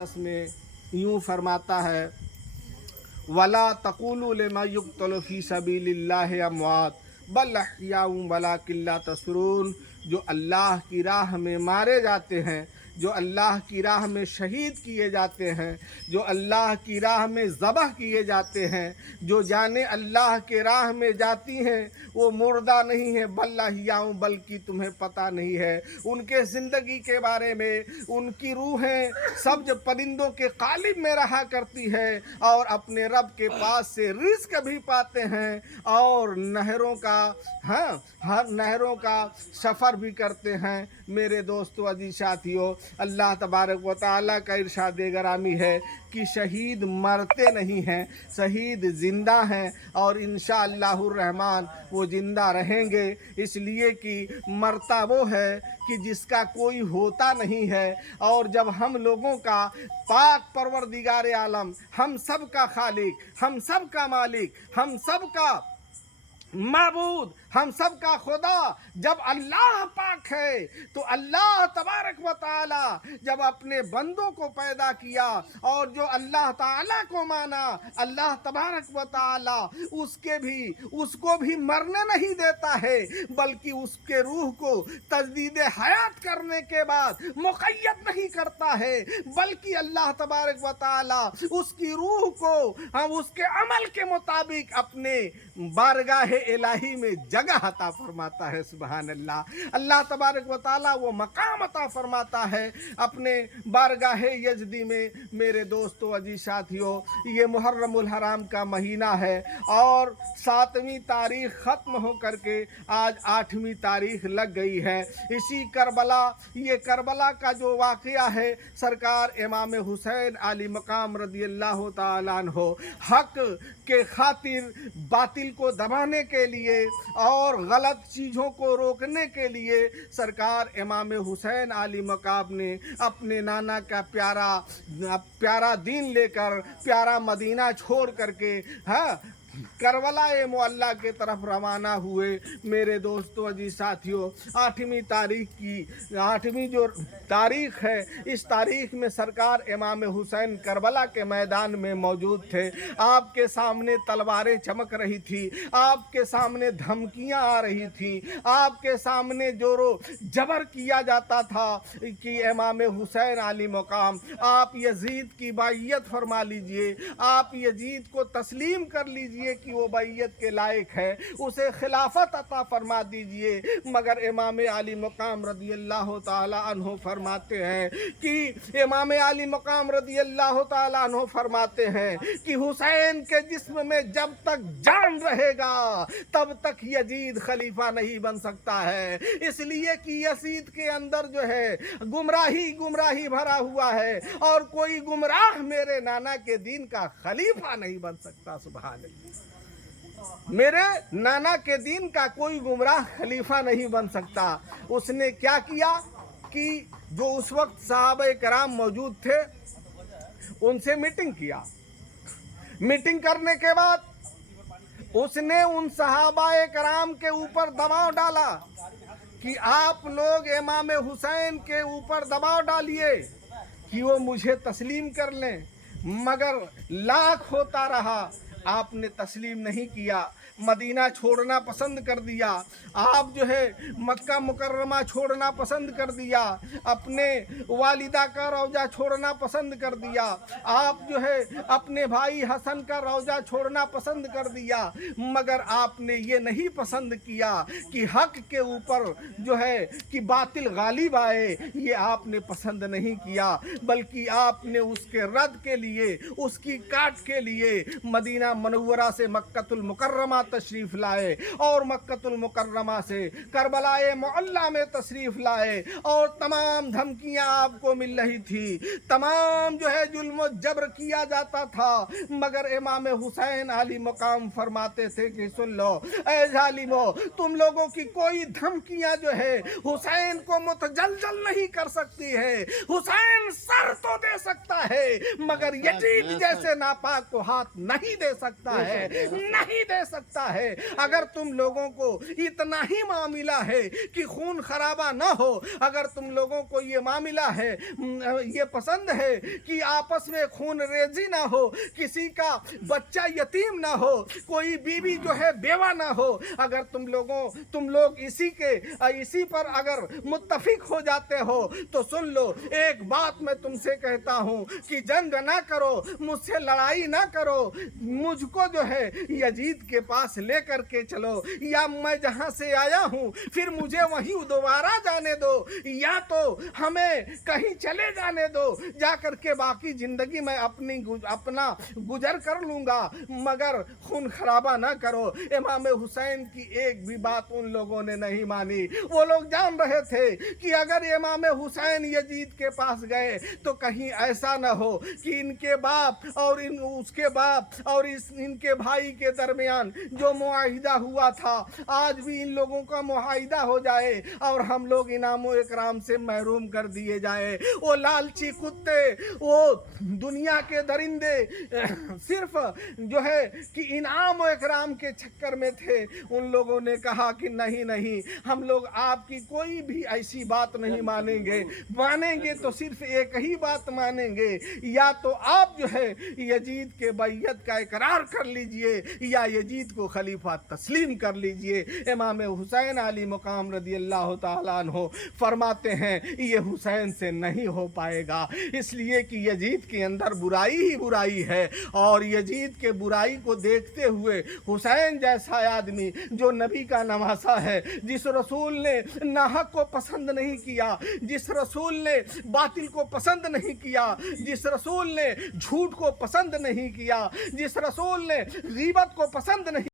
में यूँ फरमाता है, वला तक़ूलू लिमा युक़्तलु फ़ी सबीलिल्लाहि अमवात बल अहयाउन वलाकिन ला तशऊरून। जो अल्लाह की राह में मारे जाते हैं, जो अल्लाह की राह में शहीद किए जाते हैं, जो अल्लाह की राह में ज़बह किए जाते हैं, जो जाने अल्लाह के राह में जाती हैं वो मुर्दा नहीं है बल अहयाउन, बल्कि तुम्हें पता नहीं है उनके ज़िंदगी के बारे में। उनकी रूहें सब्ज परिंदों के कालिब में रहा करती है और अपने रब के पास से रिज़्क भी पाते हैं और नहरों का हर नहरों का सफ़र भी करते हैं। मेरे दोस्तों, अजीज साथियों, अल्लाह तबारक व तआला का इरशाद गिरामी है कि शहीद मरते नहीं हैं, शहीद ज़िंदा हैं और इंशाअल्लाहुर रहमान वो ज़िंदा रहेंगे। इसलिए कि मरता वो है कि जिसका कोई होता नहीं है। और जब हम लोगों का पाक परवरदिगार आलम, हम सब का खालिक, हम सब का मालिक, हम सब का माबूद, हम सब का खुदा जब अल्लाह पाक है, तो अल्लाह तबारक व ताला जब अपने बंदों को पैदा किया और जो अल्लाह ताला को माना, अल्लाह तबारक व ताला उसको भी मरने नहीं देता है, बल्कि उसके रूह को तजदीद हयात करने के बाद मुक़य्यद नहीं करता है, बल्कि अल्लाह तबारक व ताला उसकी रूह को हम उसके अमल के मुताबिक अपने बारगाह इलाही में जगह अता फरमाता है। सुभान अल्लाह। अल्लाह तबारक व ताला वो मकाम अता फरमाता है अपने बारगाह यज़दी में। मेरे दोस्तों, अजीज साथियों, ये मुहर्रमुल हराम का महीना है और 7वीं तारीख ख़त्म हो करके आज 8वीं तारीख लग गई है। इसी ये करबला का जो वाक़या है, सरकार इमाम हुसैन आली मकाम रदियल्लाहु ताला अन्हु हक के खातिर बातिल को दबाने के लिए और गलत चीज़ों को रोकने के लिए सरकार इमाम हुसैन आली मकाम ने अपने नाना का प्यारा दीन लेकर प्यारा मदीना छोड़ करके करबला मुअल्ला के तरफ रवाना हुए। मेरे दोस्तों, अजीज साथियों, 8वीं जो तारीख है, इस तारीख में सरकार इमाम हुसैन करबला के मैदान में मौजूद थे। आपके सामने तलवारें चमक रही थी, आपके सामने धमकियां आ रही थी, आपके सामने जोरो जबर किया जाता था कि इमाम हुसैन आली मकाम आप यजीद की बाइयत फरमा लीजिए, आप यजीद को तस्लीम कर लीजिए कि वो बैयत के लायक है, उसे खिलाफत अता फरमा दीजिए। मगर इमाम आली मकाम रदियल्लाहु ताला अन्हु फरमाते हैं कि इमाम आली मकाम रदियल्लाहु ताला अन्हु फरमाते हैं कि हुसैन के जिस्म में जब तक जान रहेगा तब तक यजीद खलीफा नहीं बन सकता है। इसलिए कि यजीद के अंदर जो है गुमराही भरा हुआ है और कोई गुमराह मेरे नाना के दीन का खलीफा नहीं बन सकता। सुभान अल्लाह। मेरे नाना के दीन का कोई गुमराह खलीफा नहीं बन सकता। उसने क्या किया कि जो उस वक्त सहाबा कराम मौजूद थे उनसे मीटिंग किया। मीटिंग करने के बाद उसने उन सहाबा कराम के ऊपर दबाव डाला कि आप लोग इमाम हुसैन के ऊपर दबाव डालिए कि वो मुझे तस्लीम कर लें। मगर लाख होता रहा, आपने तस्लीम नहीं किया, मदीना छोड़ना पसंद कर दिया, आप जो है मक्का मुकर्रमा छोड़ना पसंद कर दिया, अपने वालिदा का रौजा छोड़ना पसंद कर दिया, आप जो है अपने भाई हसन का रौजा छोड़ना पसंद कर दिया। मगर आपने ये नहीं पसंद किया कि हक के ऊपर जो है कि बातिल गालिब आए, ये आपने पसंद नहीं किया, बल्कि आपने उसके रद्द के लिए, उसकी काट के लिए मदीना मनव्वरा से मक्कतुल मुकर्रमा तशरीफ लाए और मक्कतुल मुकर्रमा से करबलाए मुअल्ला में तशरीफ लाए। और तमाम धमकियां आपको मिल रही थी, तमाम जो है जुल्म जबर किया जाता था, मगर इमाम हुसैन आली मकाम फरमाते थे कि सुन लो ऐ जालिमो, तुम लोगों की कोई धमकियां जो है हुसैन को मुतजलजल नहीं कर सकती है। हुसैन सर तो दे सकता है मगर यजीद जैसे नापाक को हाथ नहीं दे सकता है? नहीं दे सकता है। अगर तुम लोगों को इतना ही मामला है कि खून खराबा ना हो, अगर तुम लोगों को ये मामला है, ये पसंद है कि आपस में खून रेजी ना हो, किसी का बच्चा यतीम ना हो, कोई बीवी जो है बेवा ना हो, अगर तुम लोग इसी पर अगर मुत्तफिक हो जाते हो तो सुन लो, एक बात मैं तुमसे कहता हूं कि जंग ना करो, मुझसे लड़ाई ना करो, मुझको जो है यजीद के पास लेकर के चलो, या मैं जहां से आया हूं फिर मुझे वहीं दोबारा जाने दो, या तो हमें कहीं चले जाने दो, जाकर के बाकी जिंदगी मैं अपना गुजर कर लूंगा, मगर खून खराबा ना करो। इमाम हुसैन की एक भी बात उन लोगों ने नहीं मानी। वो लोग जान रहे थे कि अगर इमाम हुसैन यजीद के पास गए तो कहीं ऐसा न हो कि इनके बाप और उसके बाप और इनके भाई के दरमियान जो मुआहिदा हुआ था आज भी इन लोगों का मुआहिदा हो जाए और हम लोग इनाम व इकराम से महरूम कर दिए जाए। वो लालची कुत्ते, वो दुनिया के दरिंदे सिर्फ जो है कि इनाम व इकराम के चक्कर में थे। उन लोगों ने कहा कि नहीं नहीं, हम लोग आपकी कोई भी ऐसी बात नहीं मानेंगे तो सिर्फ एक ही बात मानेंगे, या तो आप जो है यजीद के बैयत का इकरार कर लीजिए या यजीद को खलीफा तस्लीम कर लीजिए। इमाम हुसैन अली मुकाम रदी अल्लाह ताला अन्हु फरमाते हैं ये हुसैन से नहीं हो पाएगा, इसलिए कि यजीद के अंदर बुराई ही बुराई है, और यजीद के बुराई को देखते हुए हुसैन जैसा आदमी जो नबी का नवासा है, जिस रसूल ने नाहक को पसंद नहीं किया, जिस रसूल ने बातिल को पसंद नहीं किया, जिस रसूल ने झूठ को पसंद नहीं किया, जिस रसूल ने गीबत को पसंद नहीं